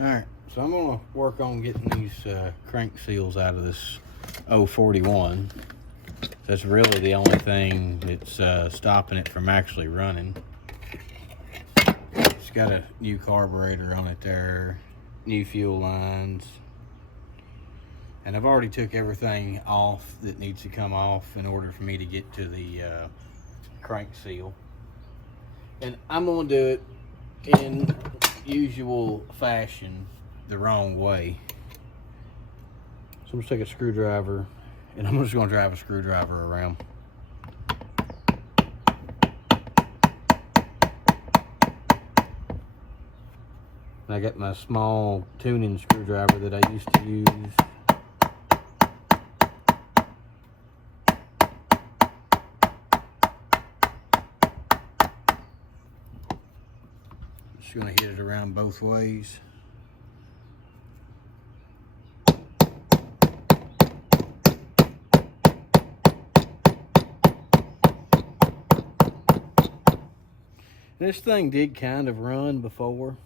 Alright, so I'm going to work on getting these crank seals out of this 041. That's really the only thing that's stopping it from actually running. It's got a new carburetor on it there, new fuel lines. And I've already took everything off that needs to come off in order for me to get to the crank seal. And I'm going to do it in usual fashion, the wrong way. So I'm going to take a screwdriver and I'm just going to drive a screwdriver around. And I got my small tuning screwdriver that I used to use. Just going to hit it around both ways. This thing did kind of run before.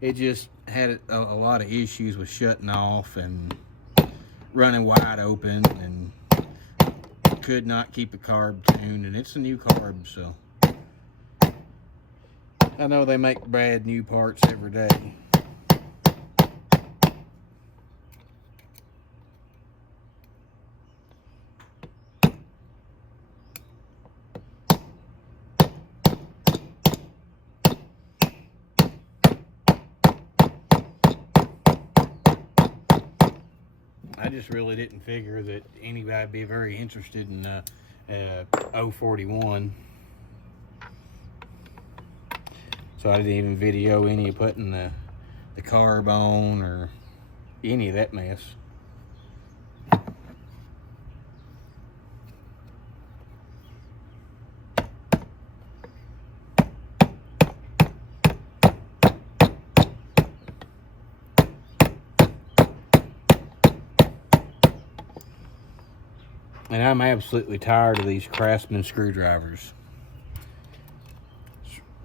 It just had a lot of issues with shutting off and running wide open, and could not keep the carb tuned, and it's a new carb, so I know they make brand new parts every day. I just really didn't figure that anybody would be very interested in 041. So I didn't even video any of putting the carb on or any of that mess. And I'm absolutely tired of these Craftsman screwdrivers.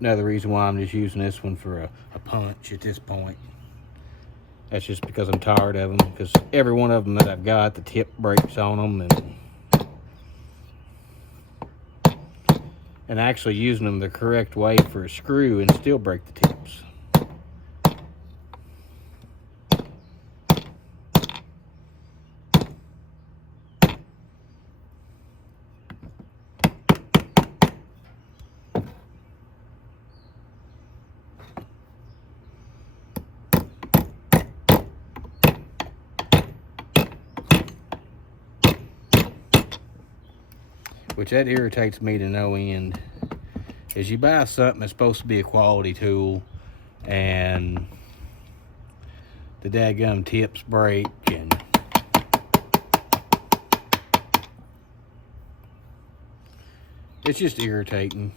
Another reason why I'm just using this one for a punch at this point. That's just because I'm tired of them, because every one of them that I've got, the tip breaks on them, and actually using them the correct way for a screw and still break the tips. Which that irritates me to no end. Is you buy something that's supposed to be a quality tool, and the dadgum tips break, and it's just irritating.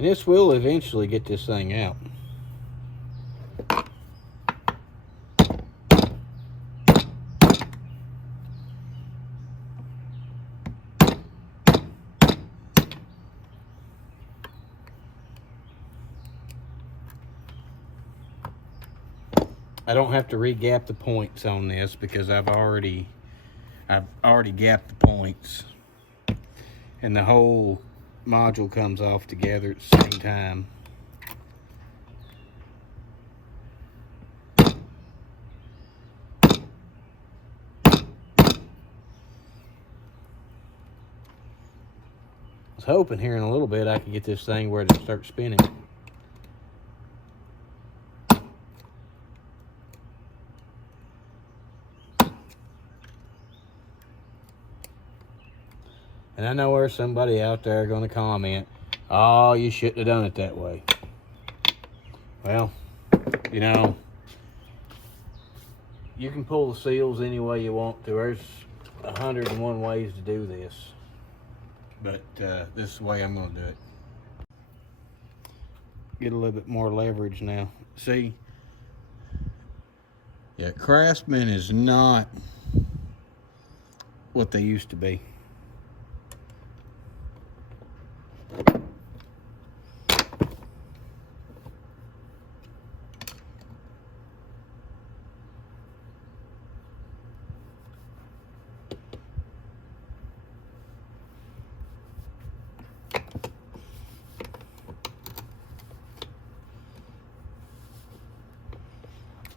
And this will eventually get this thing out. I don't have to re-gap the points on this because I've already gapped the points, and the whole module comes off together at the same time. I was hoping here in a little bit I could get this thing where it starts spinning. And I know there's somebody out there going to comment, "Oh, you shouldn't have done it that way." Well, you know, you can pull the seals any way you want to. There's 101 ways to do this. but this is the way I'm going to do it. Get a little bit more leverage now. See, yeah, Craftsman is not what they used to be.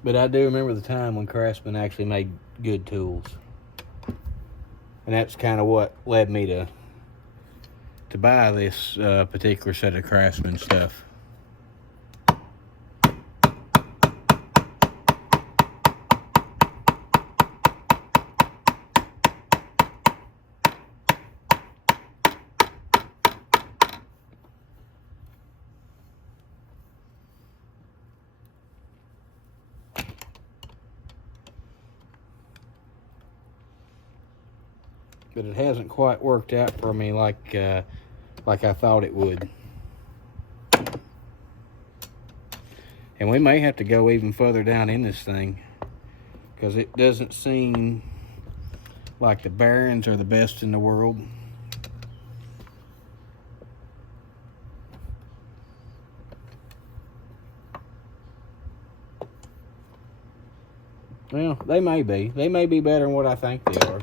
But I do remember the time when Craftsman actually made good tools. And that's kind of what led me to buy this particular set of Craftsman stuff. But it hasn't quite worked out for me like I thought it would. And we may have to go even further down in this thing, because it doesn't seem like the bearings are the best in the world. Well, they may be. They may be better than what I think they are.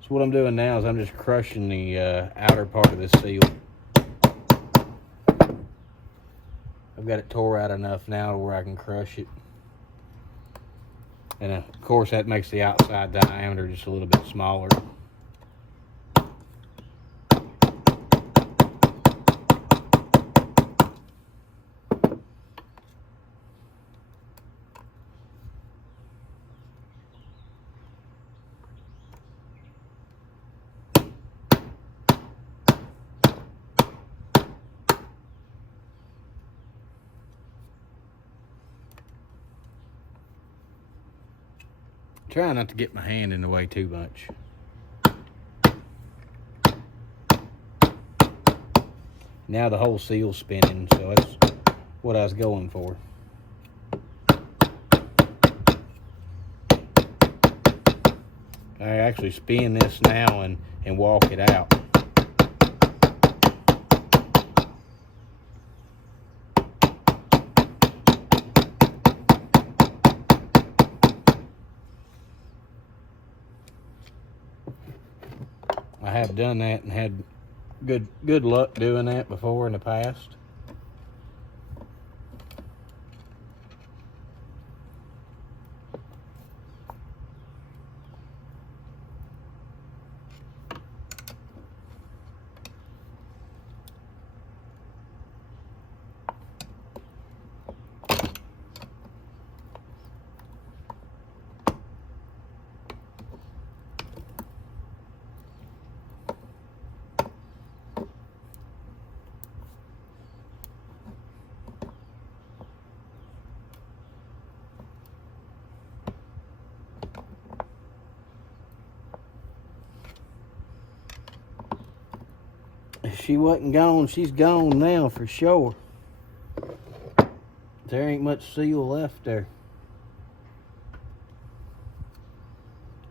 So what I'm doing now is I'm just crushing the outer part of this seal. I've got it tore out enough now to where I can crush it. And of course that makes the outside diameter just a little bit smaller. Try not to get my hand in the way too much. Now the whole seal's spinning, so that's what I was going for. I actually spin this now and walk it out. I have done that and had good luck doing that before in the past. If she wasn't gone, she's gone now for sure. There ain't much seal left there.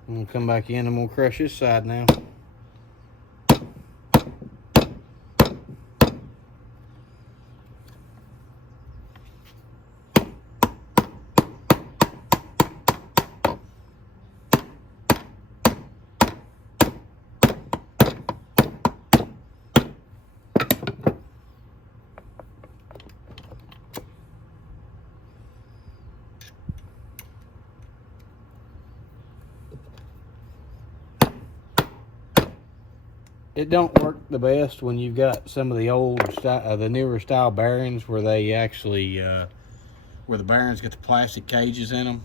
I'm gonna come back in and we'll crush this side now. It don't work the best when you've got some of the older style, the newer style bearings where they actually, where the bearings get the plastic cages in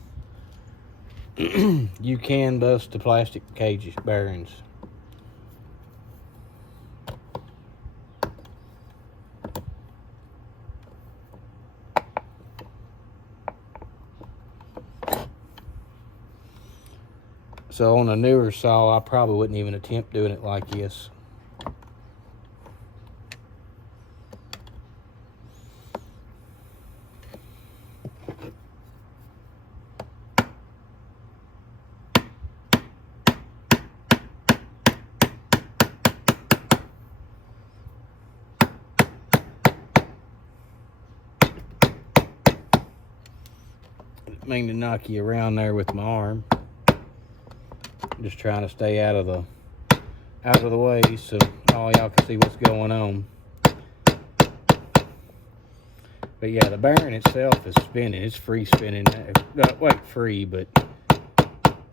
them. You can bust the plastic cages bearings. So on a newer saw, I probably wouldn't even attempt doing it like this. Didn't mean to knock you around there with my arm. I'm just trying to stay out of the way so all y'all can see what's going on. But yeah, the bearing itself is spinning. It's free spinning. Wait, free, but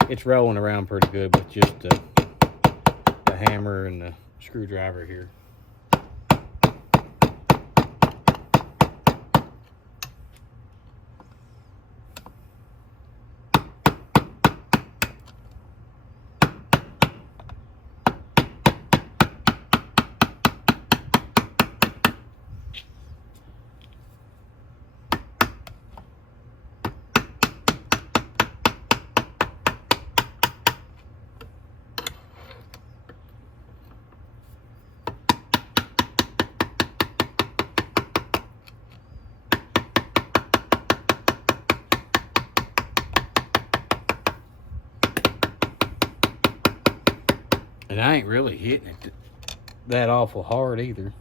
it's rolling around pretty good with just the hammer and the screwdriver here. And I ain't really hitting it that awful hard either.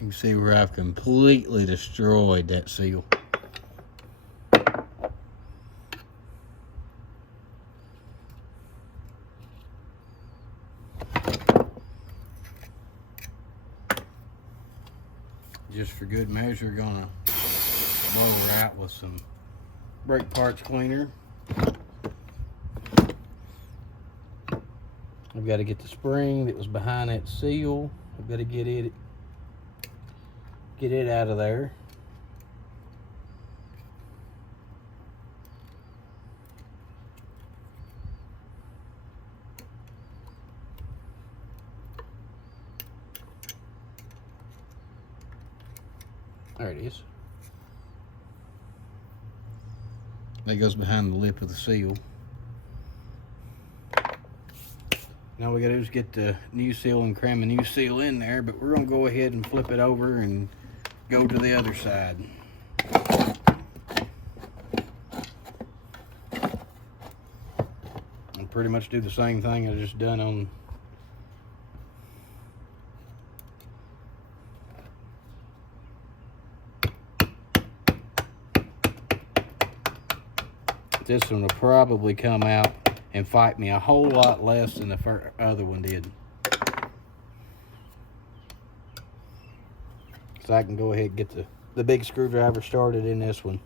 You can see where I've completely destroyed that seal. Just for good measure, gonna blow her out with some brake parts cleaner. I've got to get the spring that was behind that seal. I've got to get it out of there. There it is. That goes behind the lip of the seal. Now we gotta do is get the new seal and cram a new seal in there, but we're gonna go ahead and flip it over and go to the other side. And pretty much do the same thing I just done on this one. Will probably come out and fight me a whole lot less than the other one did. So I can go ahead and get the big screwdriver started in this one.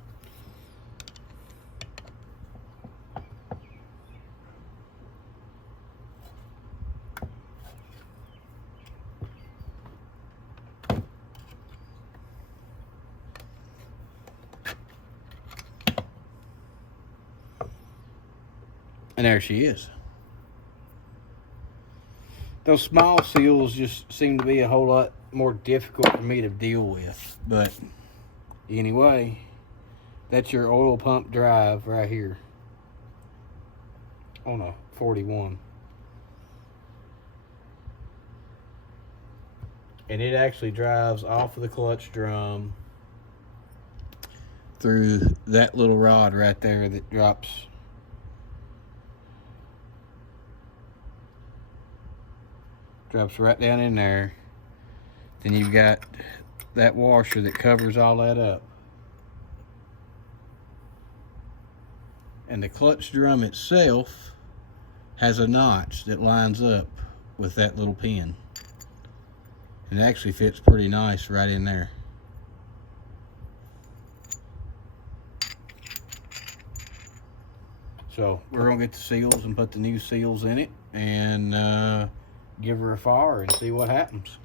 And there she is. Those small seals just seem to be a whole lot more difficult for me to deal with. But anyway, that's your oil pump drive right here on a 41. And it actually drives off of the clutch drum through that little rod right there that drops right down in there. Then you've got that washer that covers all that up. And the clutch drum itself has a notch that lines up with that little pin. And it actually fits pretty nice right in there. So we're gonna get the seals and put the new seals in it and give her a fire and see what happens.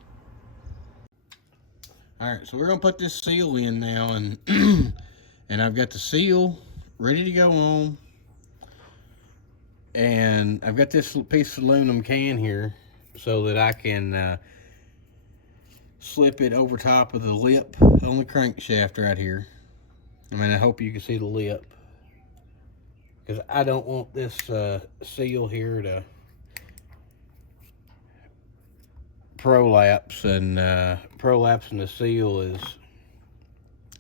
All right, so we're gonna put this seal in now, and and I've got the seal ready to go on, and I've got this piece of aluminum can here so that I can slip it over top of the lip on the crankshaft right here. I mean, I hope you can see the lip, because I don't want this seal here to prolapse, and prolapsing the seal is,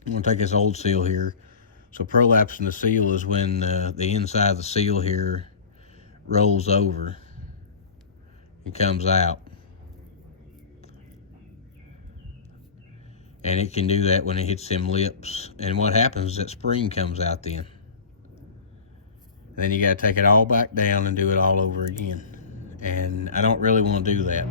I'm going to take this old seal here. So prolapsing the seal is when the inside of the seal here rolls over and comes out. And it can do that when it hits them lips. And what happens is that spring comes out then. Then you got to take it all back down and do it all over again. And I don't really want to do that.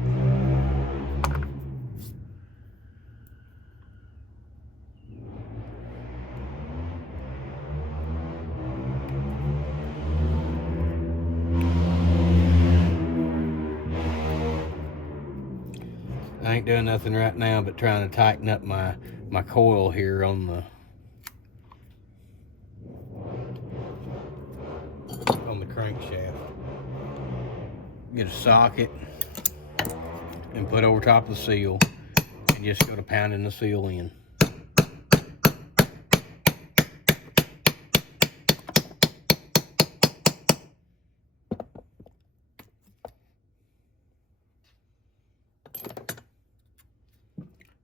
I ain't doing nothing right now but trying to tighten up my coil here on the crankshaft. Get a socket and put over top of the seal and just go to pounding the seal in.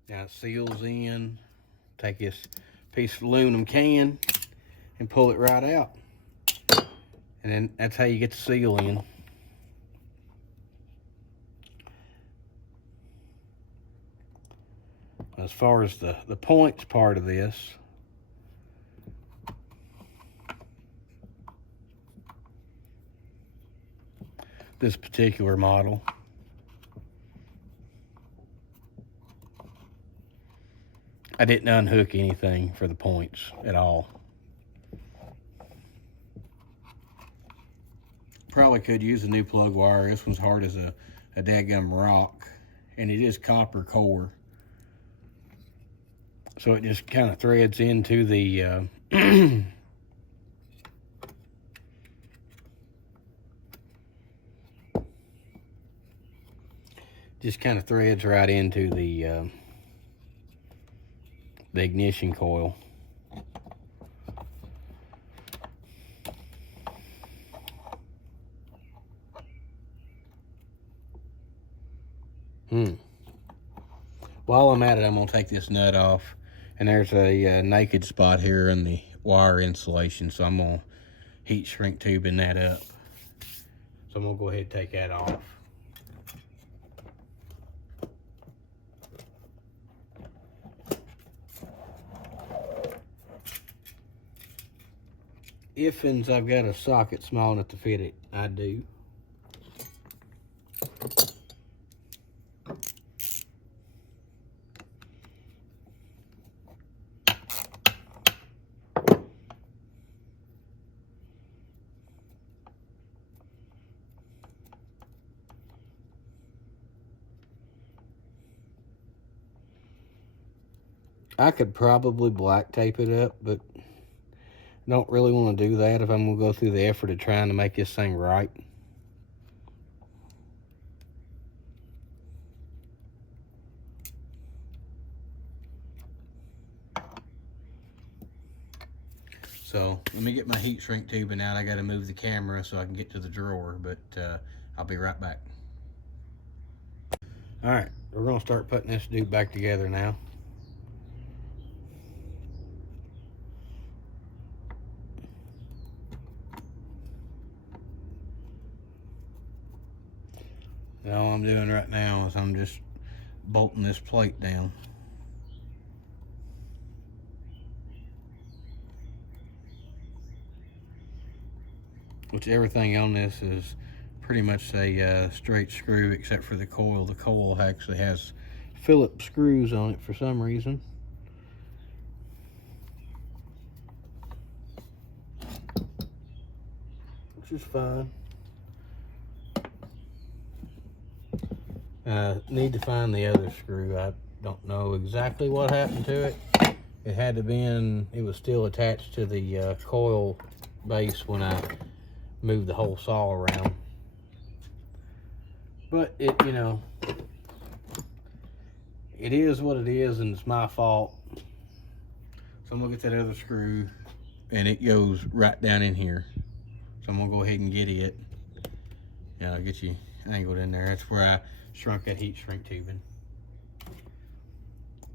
Now it seals in. Take this piece of aluminum can and pull it right out. And then that's how you get the seal in. As far as the points part of this, this particular model, I didn't unhook anything for the points at all. Probably could use a new plug wire. This one's hard as a dadgum rock, and it is copper core. So it just kind of threads into the just kind of threads right into the ignition coil. While I'm at it, I'm going to take this nut off. And there's a naked spot here in the wire insulation. So I'm going to heat shrink tubing that up. So I'm going to go ahead and take that off. If I've got a socket small enough to fit it, I do. I could probably black tape it up, but don't really want to do that if I'm going to go through the effort of trying to make this thing right. So let me get my heat shrink tubing out. I got to move the camera so I can get to the drawer, but I'll be right back. All right, we're going to start putting this dude back together now. And all I'm doing right now is I'm just bolting this plate down. Which everything on this is pretty much a straight screw except for the coil. The coil actually has Phillips screws on it for some reason. Which is fine. Need to find the other screw. I don't know exactly what happened to it. It had to been, it was still attached to the coil base when I moved the whole saw around. But it, you know, it is what it is, and it's my fault. So I'm gonna get that other screw, and it goes right down in here. So I'm gonna go ahead and get it. Yeah, I'll get you angled in there. That's where I shrunk that heat shrink tubing.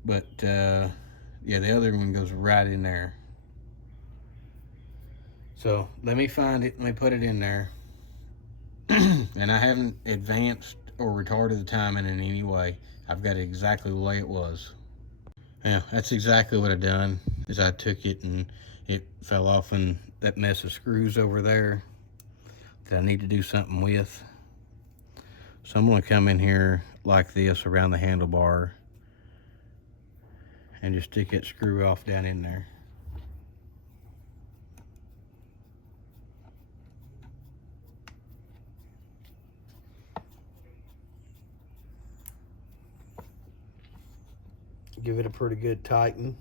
But yeah, the other one goes right in there. So let me find it, let me put it in there. And I haven't advanced or retarded the timing in any way. I've got it exactly the way it was. Yeah, that's exactly what I done, is I took it and it fell off in that mess of screws over there that I need to do something with. So I'm gonna come in here like this around the handlebar and just stick that screw off down in there. Give it a pretty good tighten.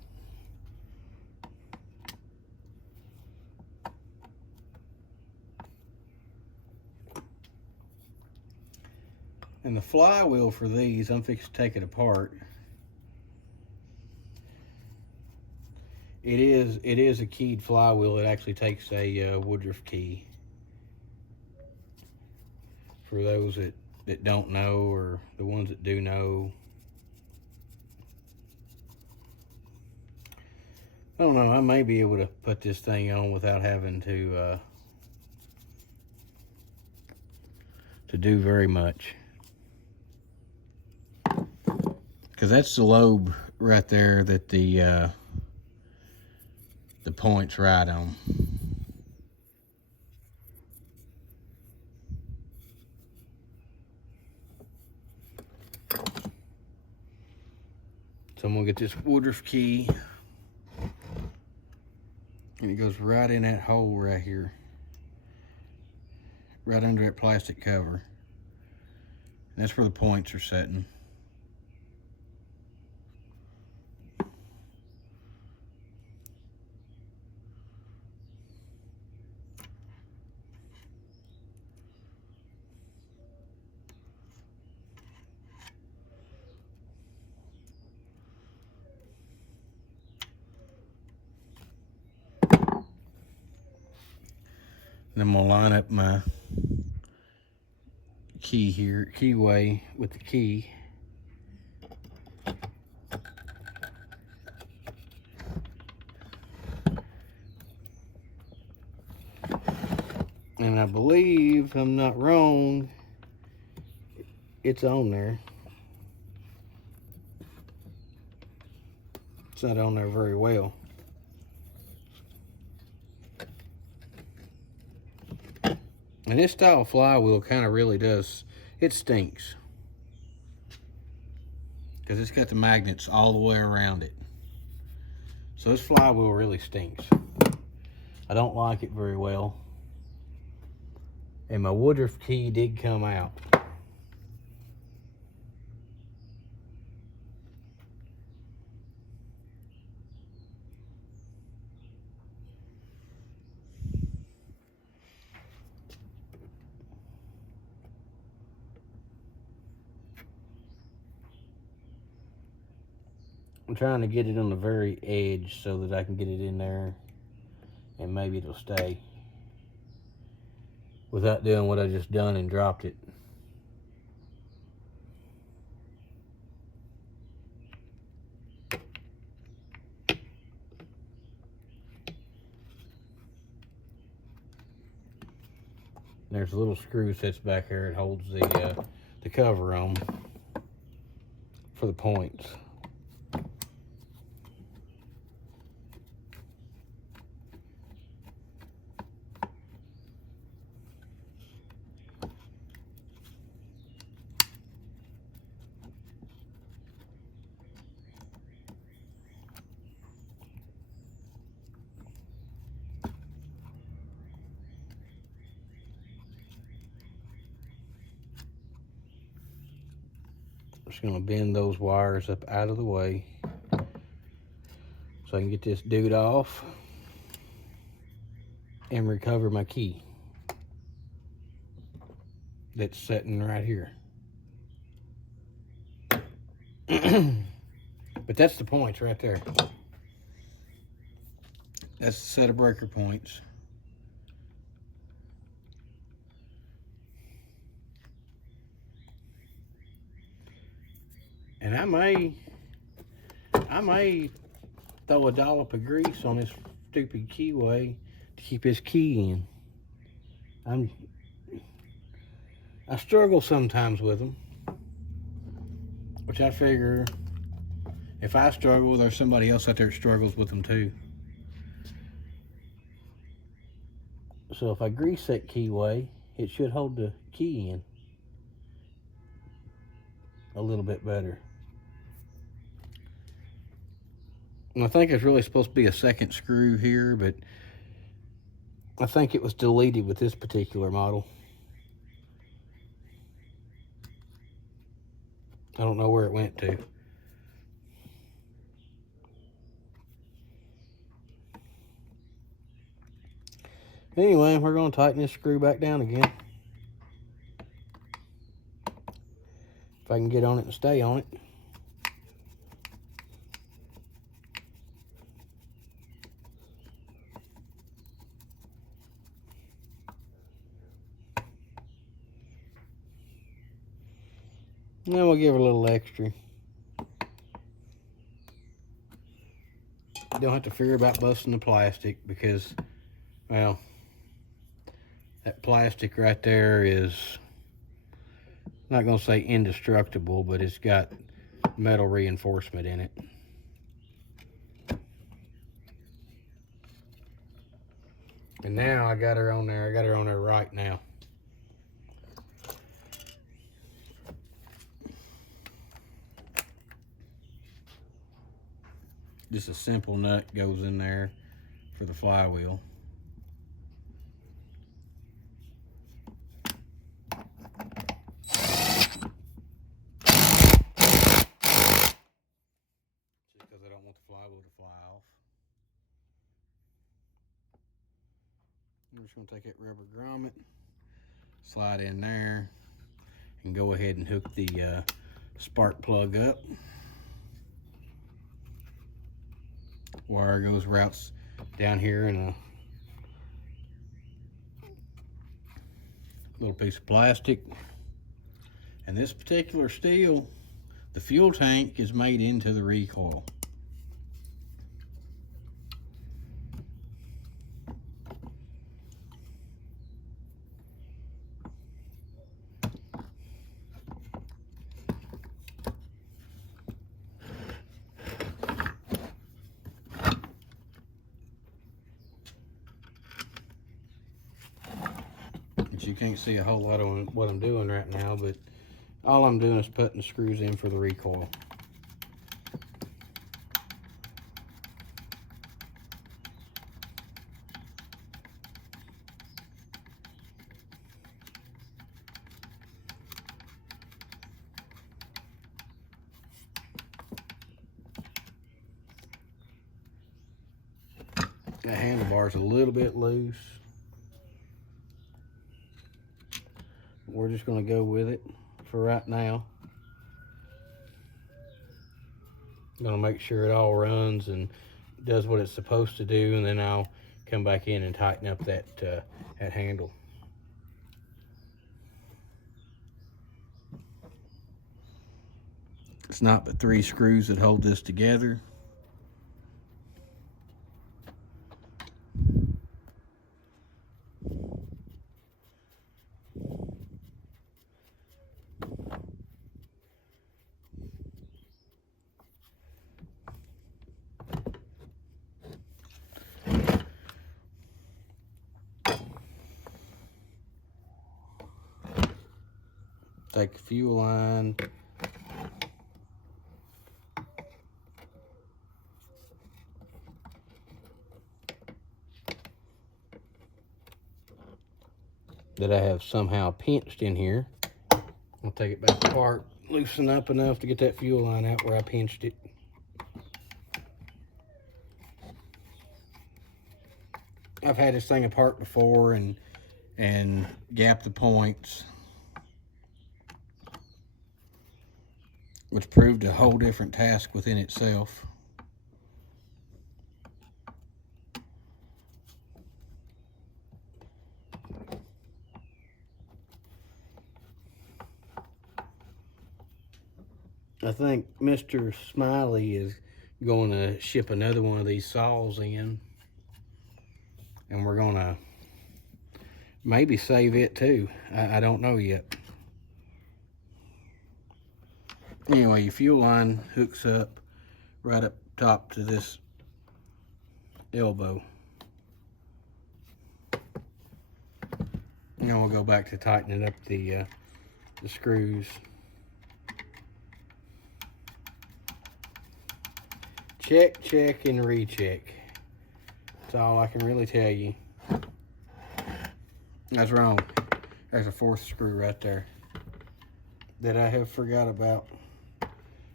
And the flywheel for these, I'm fixing to take it apart. It is a keyed flywheel. It actually takes a Woodruff key. For those that don't know, or the ones that do know. I don't know, I may be able to put this thing on without having to do very much. Because that's the lobe right there that the point's right on. So I'm gonna get this Woodruff key, and it goes right in that hole right here, right under that plastic cover. And that's where the points are setting. And I'm gonna line up my key here, keyway with the key. And I believe, if I'm not wrong, it's on there. It's not on there very well. And this style of flywheel kind of really does, it stinks. Because it's got the magnets all the way around it. So this flywheel really stinks. I don't like it very well. And my Woodruff key did come out. trying to get it on the very edge so that I can get it in there and maybe it'll stay without doing what I just done and dropped it. There's a little screw sits back here. It holds the cover on for the points. Just gonna bend those wires up out of the way so I can get this dude off and recover my key that's sitting right here. But that's the points right there. That's the set of breaker points. And I may throw a dollop of grease on this stupid keyway to keep this key in. I struggle sometimes with them, which I figure if I struggle, there's somebody else out there that struggles with them too. So if I grease that keyway, it should hold the key in a little bit better. And I think it's really supposed to be a second screw here, but I think it was deleted with this particular model. I don't know where it went to. Anyway, we're going to tighten this screw back down again. If I can get on it and stay on it. And then we'll give it a little extra. Don't have to fear about busting the plastic because, well, that plastic right there is, I'm not going to say indestructible, but it's got metal reinforcement in it. And now I got her on there. I got her on there right now. Just a simple nut goes in there for the flywheel. Just because I don't want the flywheel to fly off. I'm just going to take that rubber grommet, slide in there, and go ahead and hook the spark plug up. Wire routes down here in a little piece of plastic. And this particular Stihl, the fuel tank is made into the recoil. You can't see a whole lot of what I'm doing right now, but all I'm doing is putting the screws in for the recoil. That handlebar's a little bit loose. We're just going to go with it for right now. I'm gonna make sure it all runs and does what it's supposed to do, and then I'll come back in and tighten up that handle. It's not but 3 screws that hold this together. Take the fuel line, that I have somehow pinched in here. I'll take it back apart, loosen up enough to get that fuel line out where I pinched it. I've had this thing apart before and gapped the points, which proved a whole different task within itself. I think Mr. Smiley is going to ship another one of these saws in, and we're going to maybe save it too. I don't know yet. Anyway, your fuel line hooks up right up top to this elbow. Now we'll go back to tightening up the screws. Check, check, and recheck. That's all I can really tell you. That's wrong. There's a 4th screw right there that I have forgot about.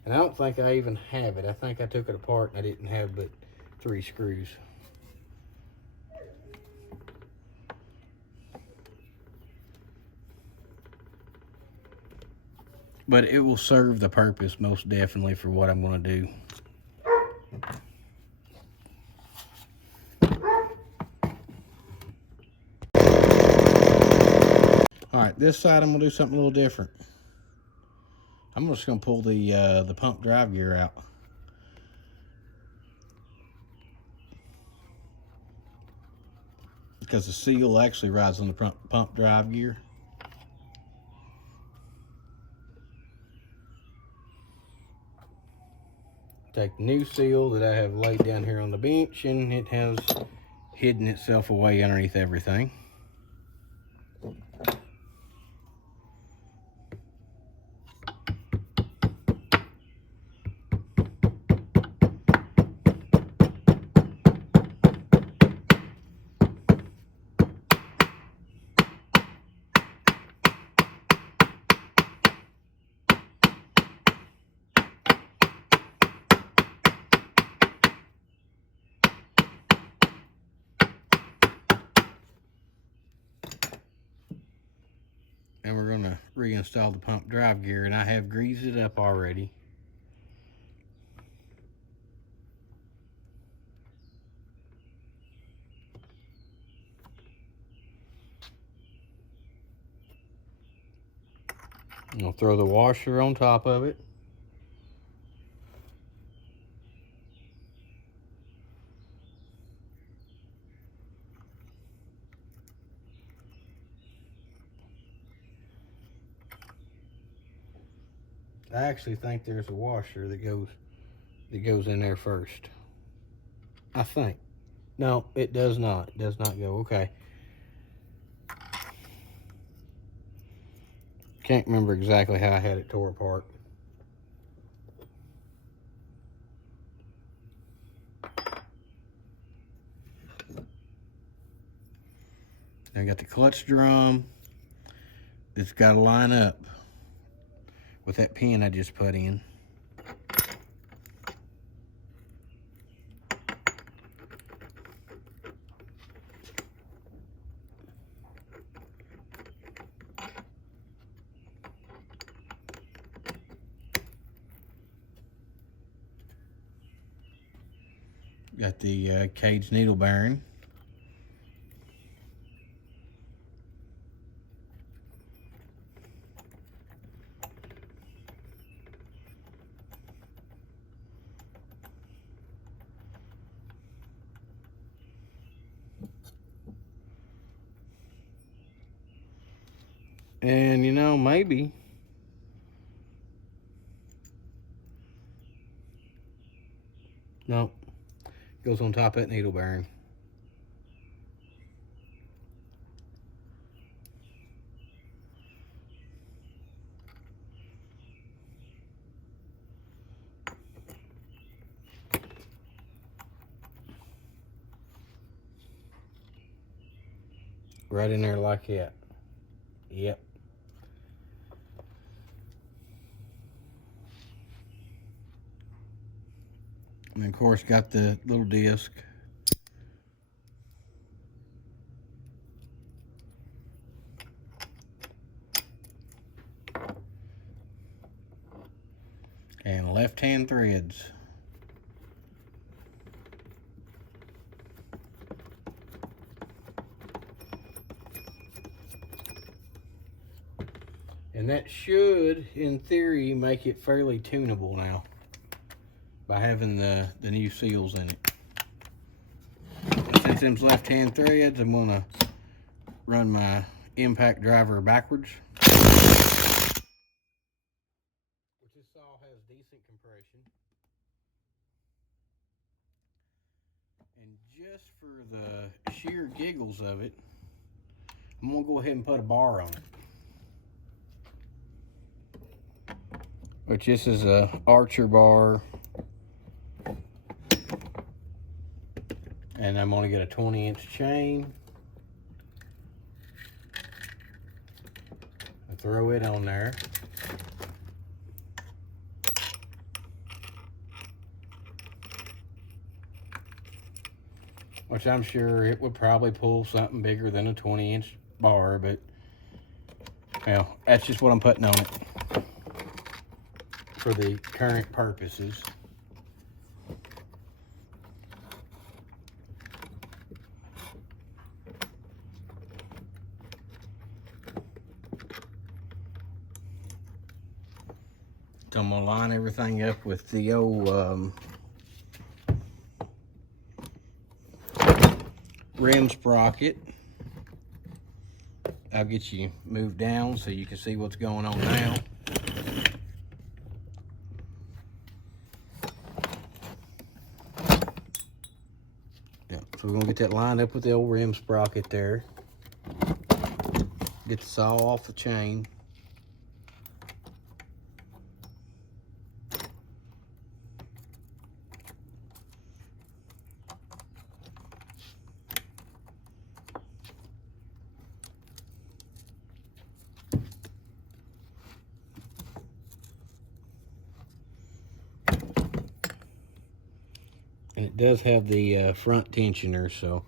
And I don't think I even have it. I think I took it apart and I didn't have but 3 screws. But it will serve the purpose most definitely for what I'm going to do. All right, this side I'm going to do something a little different. I'm just going to pull the pump drive gear out. Because the seal actually rides on the pump drive gear. Take the new seal that I have laid down here on the bench, and it has hidden itself away underneath everything. And we're going to reinstall the pump drive gear, and I have greased it up already. I'll throw the washer on top of it. I actually think there's a washer that goes in there first. I think. No, it does not. It does not go. Okay. Can't remember exactly how I had it tore apart. I got the clutch drum. It's got to line up with that pin I just put in. Got the cage needle bearing. And you know, maybe nope, goes on top of that needle bearing. Right in there like that. Yep. And of course got the little disc. And left-hand threads. And that should, in theory, make it fairly tunable now by having the new seals in it. But since them's left-hand threads, I'm gonna run my impact driver backwards. Which this saw has decent compression. And just for the sheer giggles of it, I'm gonna go ahead and put a bar on it. Which this is a Archer bar. And I'm gonna get a 20-inch chain. I throw it on there. Which I'm sure it would probably pull something bigger than a 20-inch bar, but well, that's just what I'm putting on it for the current purposes. So I'm gonna line everything up with the old rim sprocket. I'll get you moved down so you can see what's going on now. Yeah, so we're gonna get that lined up with the old rim sprocket there. Get the saw off the chain. And it does have the front tensioner, so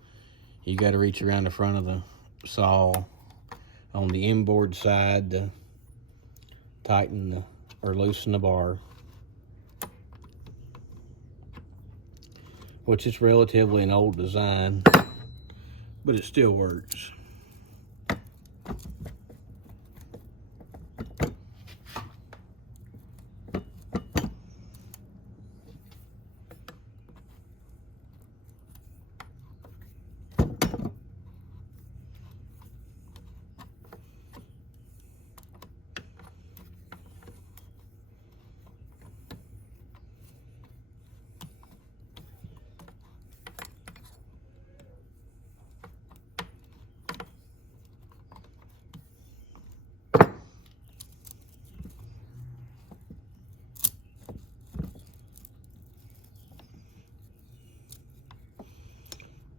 you got to reach around the front of the saw on the inboard side to tighten or loosen the bar. Which is relatively an old design, but it still works.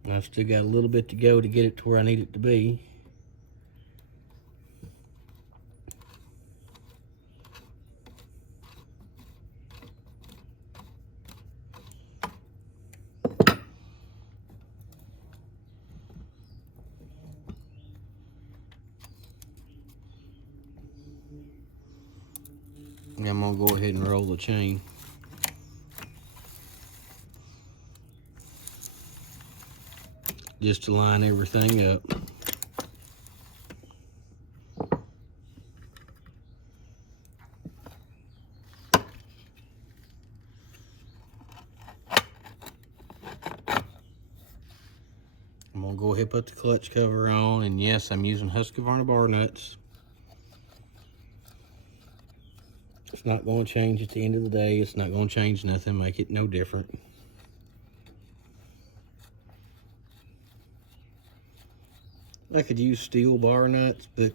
I still got a little bit to go to get it to where I need it to be. And I'm gonna go ahead and roll the chain. just to line everything up. I'm gonna go ahead and put the clutch cover on, and yes, I'm using Husqvarna bar nuts. It's not going to change at the end of the day. It's not going to change nothing, make it no different. I could use Stihl bar nuts, but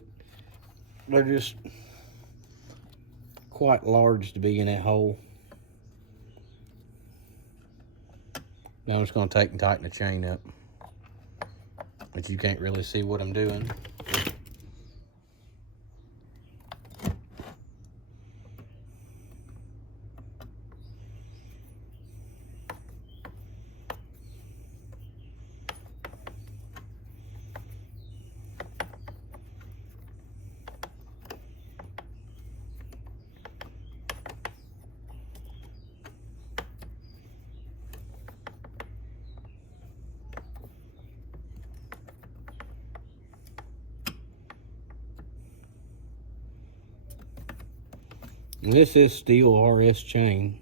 they're just quite large to be in that hole. Now I'm just going to take and tighten the chain up, but you can't really see what I'm doing. And this is Stihl RS chain.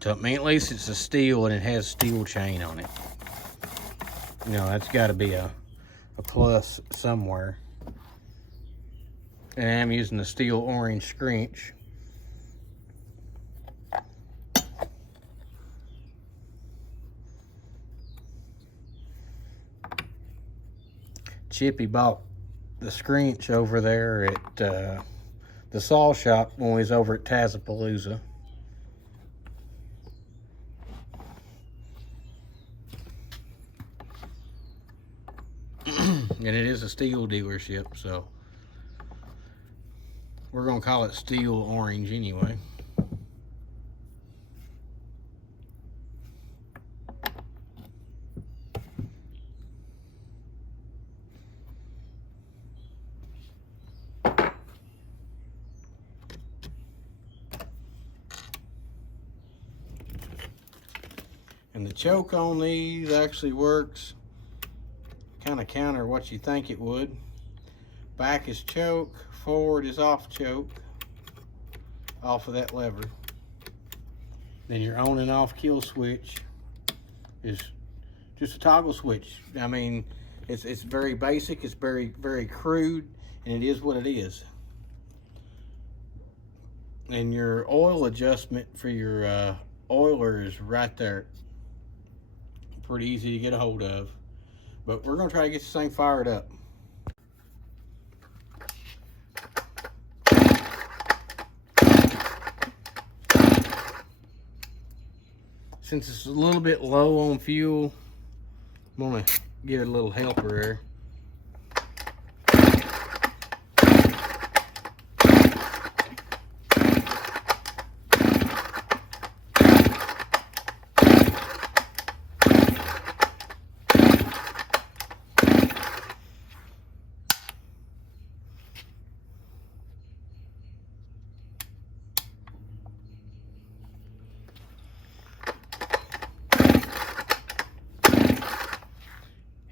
So, I mean, at least it's a Stihl and it has Stihl chain on it. You know, that's got to be a plus somewhere. And I'm using the Stihl orange scrunch. Chippy bought the scrunch over there at the saw shop when we was over at Tazapalooza. And it is a Stihl dealership, so we're gonna call it Stihl orange anyway. And the choke on these actually works kind of counter what you think it would. Back is choke, forward is off choke, off of that lever. Then your on and off kill switch is just a toggle switch. I mean, it's very basic, it's very crude, and it is what it is. And your oil adjustment for your oiler is right there. Pretty easy to get a hold of. But we're gonna try to get this thing fired up. Since it's a little bit low on fuel, I'm gonna give it a little helper there.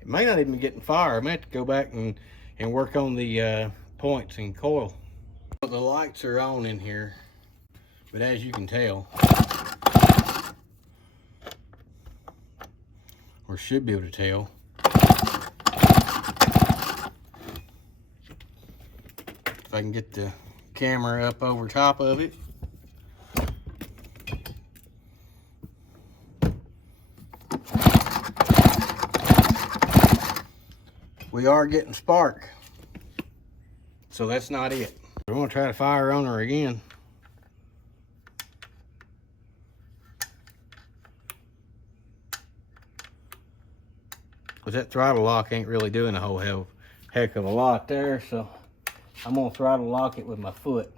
May not even be getting fire. I may have to go back and work on the points and coil. The lights are on in here, but as you can tell, or should be able to tell, if I can get the camera up over top of it. We are getting spark, so that's not it. We're gonna try to fire on her again. But that throttle lock ain't really doing a whole heck of a lot there, so I'm gonna throttle lock it with my foot.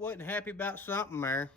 wasn't happy about something there.